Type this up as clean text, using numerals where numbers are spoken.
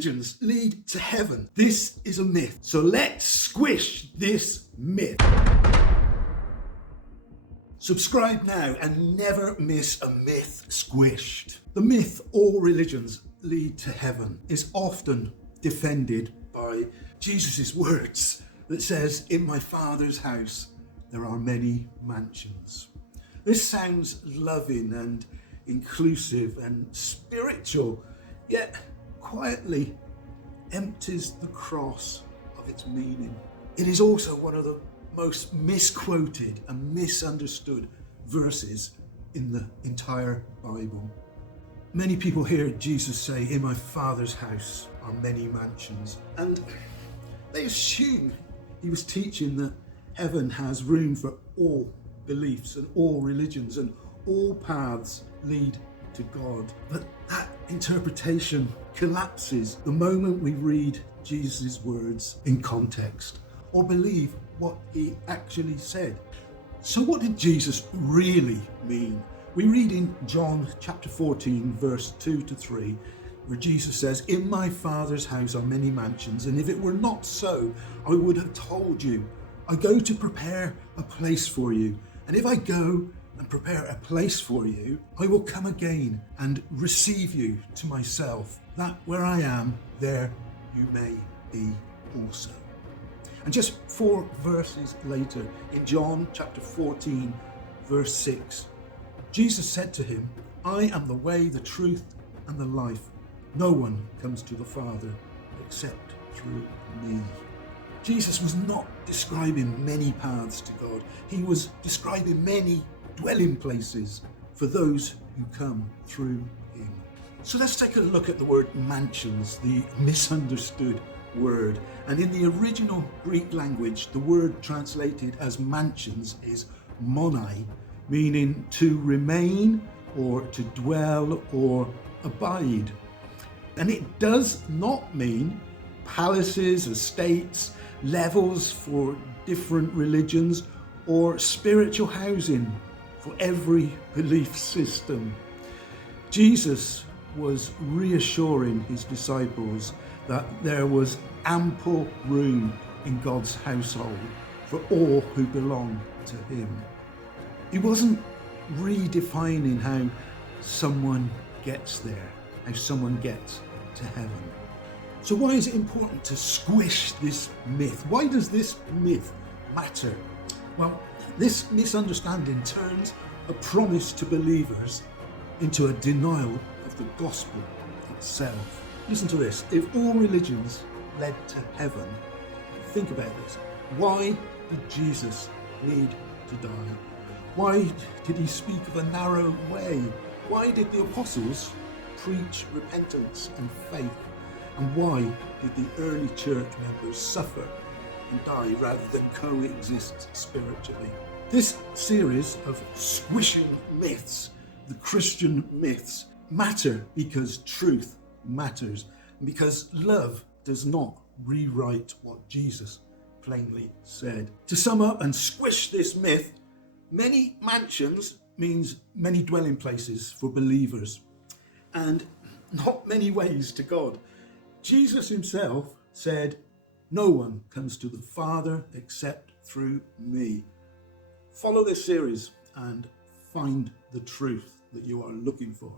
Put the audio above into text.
religions lead to heaven. This is a myth. So let's squish this myth. Subscribe now and never miss a myth squished. The myth all religions lead to heaven is often defended by Jesus' words that says, "In my Father's house there are many mansions." This sounds loving and inclusive and spiritual, yet quietly empties the cross of its meaning. It is also one of the most misquoted and misunderstood verses in the entire Bible. Many people hear Jesus say, "In my Father's house are many mansions," and they assume he was teaching that heaven has room for all beliefs and all religions and all paths lead to God. But that interpretation collapses the moment we read Jesus' words in context or believe what he actually said. So what did Jesus really mean? We read in John chapter 14, verse 2-3, where Jesus says, "In my Father's house are many mansions, and if it were not so, I would have told you. I go to prepare a place for you. And if I go and prepare a place for you, I will come again and receive you to myself, that where I am, there you may be also." And just 4 verses later, in John chapter 14, verse 6, Jesus said to him, "I am the way, the truth, and the life. No one comes to the Father except through me." Jesus was not describing many paths to God. He was describing many dwelling places for those who come through him. So let's take a look at the word mansions, the misunderstood word. And in the original Greek language, the word translated as mansions is monai, meaning to remain or to dwell or abide. And it does not mean palaces, estates, levels for different religions, or spiritual housing for every belief system. Jesus was reassuring his disciples that there was ample room in God's household for all who belong to him. He wasn't redefining how someone gets there, how someone gets to heaven. So why is it important to squish this myth? Why does this myth matter? Well, this misunderstanding turns a promise to believers into a denial of the gospel itself. Listen to this. If all religions led to heaven, think about this. Why did Jesus need to die? Why did he speak of a narrow way? Why did the apostles preach repentance and faith? And why did the early church members suffer and die rather than coexist spiritually? This series of squishing myths, the Christian myths, matter because truth matters, and because love does not rewrite what Jesus plainly said. To sum up and squish this myth, many mansions means many dwelling places for believers, and not many ways to God. Jesus himself said, "No one comes to the Father except through me." Follow this series and find the truth that you are looking for.